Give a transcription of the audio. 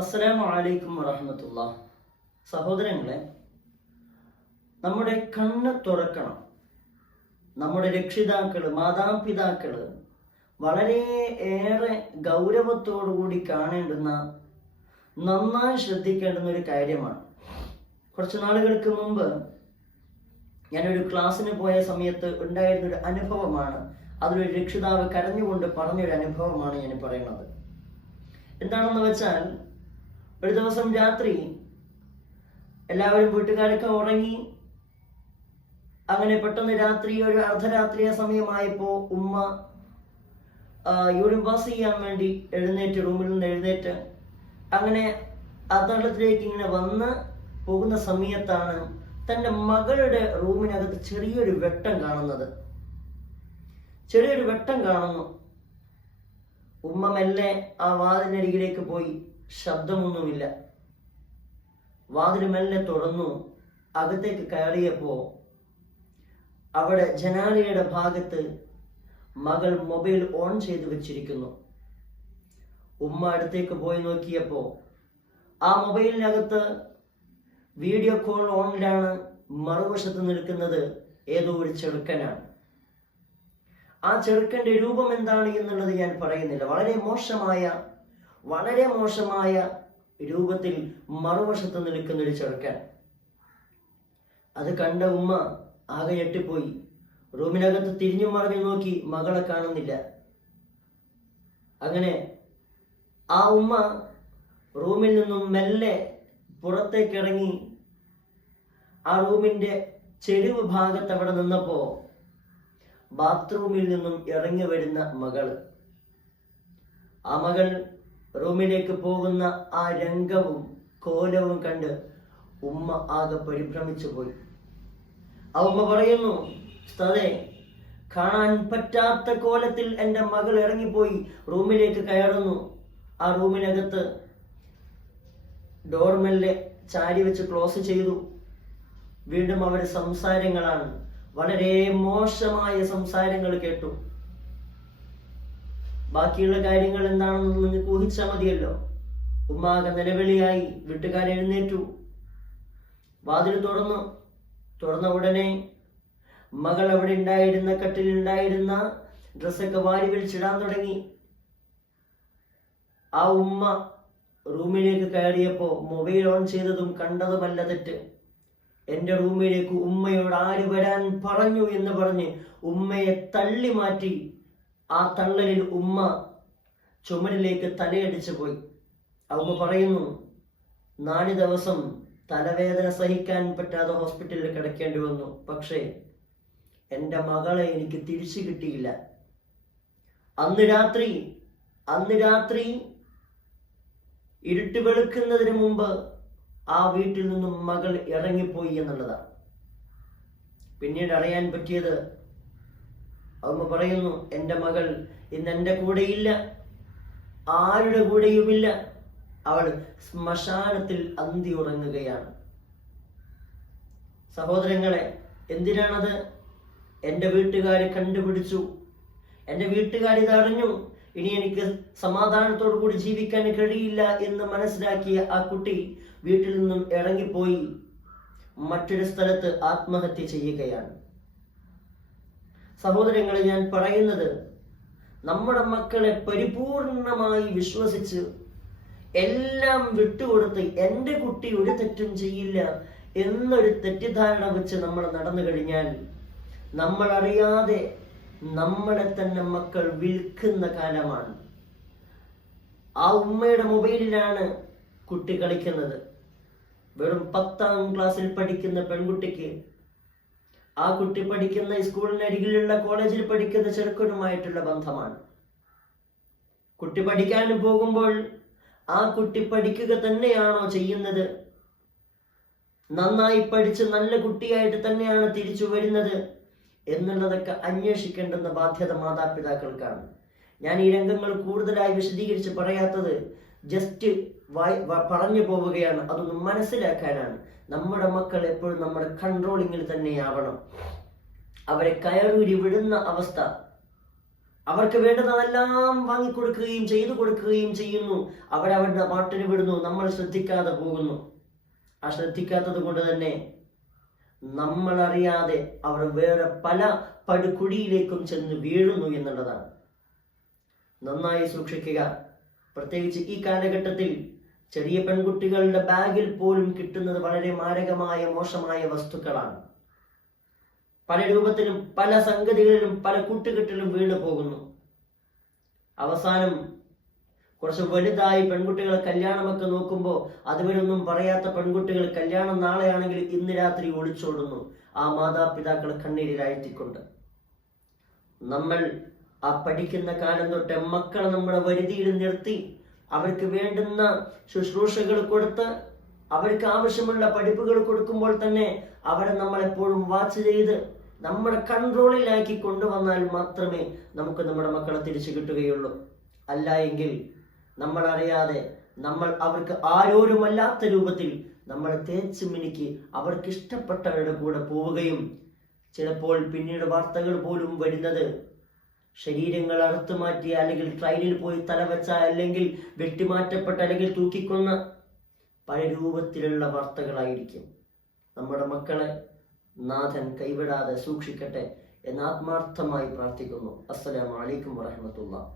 അസ്സലാമു അലൈക്കും വറഹ്മത്തുള്ളാഹി. സഹോദരങ്ങളെ, നമ്മുടെ കണ്ണ് തുറക്കണം. നമ്മുടെ രക്ഷിതാക്കള്, മാതാപിതാക്കള് വളരെ ഏറെ ഗൗരവത്തോടുകൂടി കാണേണ്ടുന്ന, നന്നായി ശ്രദ്ധിക്കേണ്ടുന്ന ഒരു കാര്യമാണ്. കുറച്ച് നാളുകൾക്ക് മുമ്പ് ഞാനൊരു ക്ലാസ്സിന് പോയ സമയത്ത് ഉണ്ടായിരുന്നൊരു അനുഭവമാണ്. അതിലൊരു രക്ഷിതാവ് കരഞ്ഞുകൊണ്ട് പറഞ്ഞൊരു അനുഭവമാണ് ഞാൻ പറയുന്നത്. എന്താണെന്ന് വെച്ചാൽ, ഒരു ദിവസം രാത്രി എല്ലാവരും വീട്ടുകാരൊക്കെ ഉറങ്ങി. അങ്ങനെ പെട്ടെന്ന് രാത്രി ഒരു അർദ്ധരാത്രിയ സമയമായപ്പോ ഉമ്മ യൂറിൻ പാസ് ചെയ്യാൻ വേണ്ടി റൂമിൽ നിന്ന് എഴുന്നേറ്റ് അങ്ങനെ അതളത്തിലേക്ക് ഇങ്ങനെ വന്ന് പോകുന്ന സമയത്താണ് തന്റെ മകളുടെ റൂമിനകത്ത് ചെറിയൊരു വെട്ടം കാണുന്നത്. ചെറിയൊരു വെട്ടം കാണുന്നു. ഉമ്മ മെല്ലെ ആ വാതിലിനരികിലേക്ക് പോയി. ശബ്ദമൊന്നുമില്ല. വാതിൽ മെല്ലെ തുറന്നു. അകത്തേക്ക് കയറിയപ്പോ അവിടെ ജനാലയുടെ ഭാഗത്ത് മകൾ മൊബൈൽ ഓൺ ചെയ്ത് വെച്ചിരിക്കുന്നു. ഉമ്മ അടുത്തേക്ക് പോയി നോക്കിയപ്പോ ആ മൊബൈലിനകത്ത് വീഡിയോ കോൾ ഓണിലാണ്. മറുവശത്ത് നിൽക്കുന്നത് ഏതോ ഒരു ചെറുക്കനാണ്. ആ ചെറുക്കന്റെ രൂപം എന്താണ് എന്നുള്ളത് ഞാൻ പറയുന്നില്ല. വളരെ മോശമായ രൂപത്തിൽ മറുവശത്ത് നിൽക്കുന്ന ഒരു ചെറുക്കൻ. അത് കണ്ട ഉമ്മ ആകെ ഞെട്ടിപ്പോയി. റൂമിനകത്ത് തിരിഞ്ഞു മറിഞ്ഞു നോക്കി, മകളെ കാണുന്നില്ല. അങ്ങനെ ആ ഉമ്മ റൂമിൽ നിന്നും മെല്ലെ പുറത്തേക്ക് ഇറങ്ങി. ആ റൂമിന്റെ ചെരുവ് ഭാഗത്ത് അവിടെ നിന്നപ്പോ ബാത്റൂമിൽ നിന്നും ഇറങ്ങി വരുന്ന മകള്. ആ മകൾ റൂമിലേക്ക് പോകുന്ന ആ രംഗവും കോലവും കണ്ട് ഉമ്മ ആകെ പരിഭ്രമിച്ചു പോയി. ആ ഉമ്മ പറയുന്നു, ഉസ്താദേ, കാണാൻ പറ്റാത്ത കോലത്തിൽ എൻ്റെ മകൾ ഇറങ്ങിപ്പോയി. റൂമിലേക്ക് കയറുന്നു. ആ റൂമിനകത്ത് ഡോർമെല്ലെ ചാരി വെച്ച് ക്ലോസ് ചെയ്തു. വീണ്ടും അവര് സംസാരങ്ങളാണ്. വളരെ മോശമായ സംസാരങ്ങൾ കേട്ടു. ബാക്കിയുള്ള കാര്യങ്ങൾ എന്താണെന്ന് നിങ്ങൾക്ക് ഊഹിച്ചാൽ മതിയല്ലോ. ഉമ്മാകെ നിലവിളിയായി. വീട്ടുകാർ എഴുന്നേറ്റു. വാതിൽ തുറന്ന ഉടനെ മകൾ അവിടെ ഉണ്ടായിരുന്ന കട്ടിലുണ്ടായിരുന്ന ഡ്രസ്സൊക്കെ വാരി വലിച്ചിടാൻ തുടങ്ങി. ആ ഉമ്മ റൂമിലേക്ക് കയറിയപ്പോ മൊബൈൽ ഓൺ ചെയ്തതും കണ്ടതുമല്ല തെറ്റ്. എന്റെ റൂമിലേക്ക് ഉമ്മയോട് ആര് വരാൻ പറഞ്ഞു എന്ന് പറഞ്ഞ് ഉമ്മയെ തള്ളി മാറ്റി. ആ തള്ളലിൽ ഉമ്മ ചുമരിലേക്ക് തലയടിച്ചു പോയി. ഉമ്മ പറയുന്നു, 4 ദിവസം തലവേദന സഹിക്കാൻ പറ്റാതെ ഹോസ്പിറ്റലിൽ കിടക്കേണ്ടി വന്നു. പക്ഷേ എൻ്റെ മകളെ എനിക്ക് തിരിച്ചു കിട്ടിയില്ല. അന്ന് രാത്രി ഇരുട്ട് വെളുക്കുന്നതിന് മുമ്പ് ആ വീട്ടിൽ നിന്നും മകൾ ഇറങ്ങിപ്പോയി എന്നുള്ളതാണ് പിന്നീട് അറിയാൻ പറ്റിയത്. അമ്മ പറയുന്നു, എൻ്റെ മകൾ ഇന്ന് എൻ്റെ കൂടെയില്ല, ആരുടെ കൂടെയുമില്ല. അവൾ ശ്മശാനത്തിൽ അന്തി ഉറങ്ങുകയാണ്. സഹോദരങ്ങളെ, എന്തിനാണത്? എൻ്റെ വീട്ടുകാരെ കണ്ടുപിടിച്ചു. എൻ്റെ വീട്ടുകാരിത് അറിഞ്ഞു. ഇനി എനിക്ക് സമാധാനത്തോടു കൂടി ജീവിക്കാൻ കഴിയില്ല എന്ന് മനസ്സിലാക്കിയ ആ കുട്ടി വീട്ടിൽ നിന്നും ഇറങ്ങിപ്പോയി മറ്റൊരു സ്ഥലത്ത് ആത്മഹത്യ ചെയ്യുകയാണ്. സഹോദരങ്ങളെ, ഞാൻ പറയുന്നത്, നമ്മുടെ മക്കളെ പരിപൂർണമായി വിശ്വസിച്ച് എല്ലാം വിട്ടുകൊടുത്ത് എൻ്റെ കുട്ടി ഒരു തെറ്റും ചെയ്യില്ല എന്നൊരു തെറ്റിദ്ധാരണ വെച്ച് നമ്മൾ നടന്നു കഴിഞ്ഞാൽ നമ്മൾ അറിയാതെ നമ്മളെ തന്നെ മക്കൾ വിൽക്കുന്ന കാലമാണ്. ആ ഉമ്മയുടെ മൊബൈലിലാണ് കുട്ടി കളിക്കുന്നത്. വെറും 10ാം ക്ലാസ്സിൽ പഠിക്കുന്ന പെൺകുട്ടിക്ക് ആ കുട്ടി പഠിക്കുന്ന സ്കൂളിനരികിലുള്ള കോളേജിൽ പഠിക്കുന്ന ചെറുക്കനുമായിട്ടുള്ള ബന്ധമാണ്. കുട്ടി പഠിക്കാൻ പോകുമ്പോൾ ആ കുട്ടി പഠിക്കുക തന്നെയാണോ ചെയ്യുന്നത്? നന്നായി പഠിച്ച് നല്ല കുട്ടിയായിട്ട് തന്നെയാണ് തിരിച്ചു വരുന്നത് എന്നുള്ളതൊക്കെ അന്വേഷിക്കേണ്ടുന്ന ബാധ്യത മാതാപിതാക്കൾക്കാണ്. ഞാൻ ഈ രംഗങ്ങൾ കൂടുതലായി വിശദീകരിച്ച് പറയാത്തത് ജസ്റ്റ് പറഞ്ഞു പോവുകയാണ്. അതൊന്നും മനസ്സിലാക്കാനാണ്. നമ്മുടെ മക്കൾ എപ്പോഴും നമ്മുടെ കൺട്രോളിങ്ങിൽ തന്നെയാവണം. അവരെ കയറൂരി വിടുന്ന അവസ്ഥ അവർക്ക് വേണ്ടതെല്ലാം വാങ്ങിക്കൊടുക്കുകയും ചെയ്തു കൊടുക്കുകയും ചെയ്യുന്നു. അവരവരുടെ പാട്ടിന് വിടുന്നു, നമ്മൾ ശ്രദ്ധിക്കാതെ പോകുന്നു. ആ ശ്രദ്ധിക്കാത്തത് കൊണ്ട് തന്നെ നമ്മൾ അറിയാതെ അവർ വേറെ പല പടുകുഴിയിലേക്കും ചെന്ന് വീഴുന്നു എന്നുള്ളതാണ്. നന്നായി സൂക്ഷിക്കുക. പ്രത്യേകിച്ച് ഈ കാലഘട്ടത്തിൽ ചെറിയ പെൺകുട്ടികളുടെ ബാഗിൽ പോലും കിട്ടുന്നത് വളരെ മാരകമായ മോശമായ വസ്തുക്കളാണ്. പല രൂപത്തിലും പല സംഗതികളിലും പല കൂട്ടുകെട്ടിലും വീണു പോകുന്നു. അവസാനം കുറച്ച് വലുതായി പെൺകുട്ടികളെ കല്യാണമൊക്കെ നോക്കുമ്പോൾ അതുവരൊന്നും പറയാത്ത പെൺകുട്ടികൾ കല്യാണം നാളെയാണെങ്കിൽ ഇന്ന് രാത്രി ഒളിച്ചോടുന്നു, ആ മാതാപിതാക്കളെ കണ്ണീരിലാഴ്ത്തിക്കൊണ്ട്. നമ്മൾ ആ പഠിക്കുന്ന കാലം തൊട്ട് മക്കളെ നമ്മുടെ വരുതിയിൽ നിർത്തി അവർക്ക് വേണ്ടുന്ന ശുശ്രൂഷകൾ കൊടുത്ത് അവർക്ക് ആവശ്യമുള്ള പഠിപ്പുകൾ കൊടുക്കുമ്പോൾ തന്നെ അവരെ നമ്മളെപ്പോഴും വാച്ച് ചെയ്ത് നമ്മുടെ കൺട്രോളിലാക്കി കൊണ്ടുവന്നാൽ മാത്രമേ നമുക്ക് നമ്മുടെ മക്കളെ തിരിച്ചു കിട്ടുകയുള്ളൂ. അല്ല എങ്കിൽ നമ്മൾ അറിയാതെ നമ്മൾ അവർക്ക് ആരോരുമല്ലാത്ത രൂപത്തിൽ നമ്മൾ തേച്ച് മിനുക്കി അവർക്ക് ഇഷ്ടപ്പെട്ടവരുടെ കൂടെ പോവുകയും ചിലപ്പോൾ പിന്നീട് വാർത്തകൾ പോലും വരുന്നത് ശരീരങ്ങൾ അറുത്തുമാറ്റിയ, അല്ലെങ്കിൽ ട്രെയിനിൽ പോയി തലവെച്ച, അല്ലെങ്കിൽ വെട്ടിമാറ്റപ്പെട്ട, അല്ലെങ്കിൽ തൂക്കിക്കൊന്ന പല രൂപത്തിലുള്ള വാർത്തകളായിരിക്കും. നമ്മുടെ മക്കളെ നാഥൻ കൈവിടാതെ സൂക്ഷിക്കട്ടെ എന്ന് ആത്മാർത്ഥമായി പ്രാർത്ഥിക്കുന്നു. അസ്സലാമു അലൈക്കും വറഹ്മത്തുള്ളാഹി.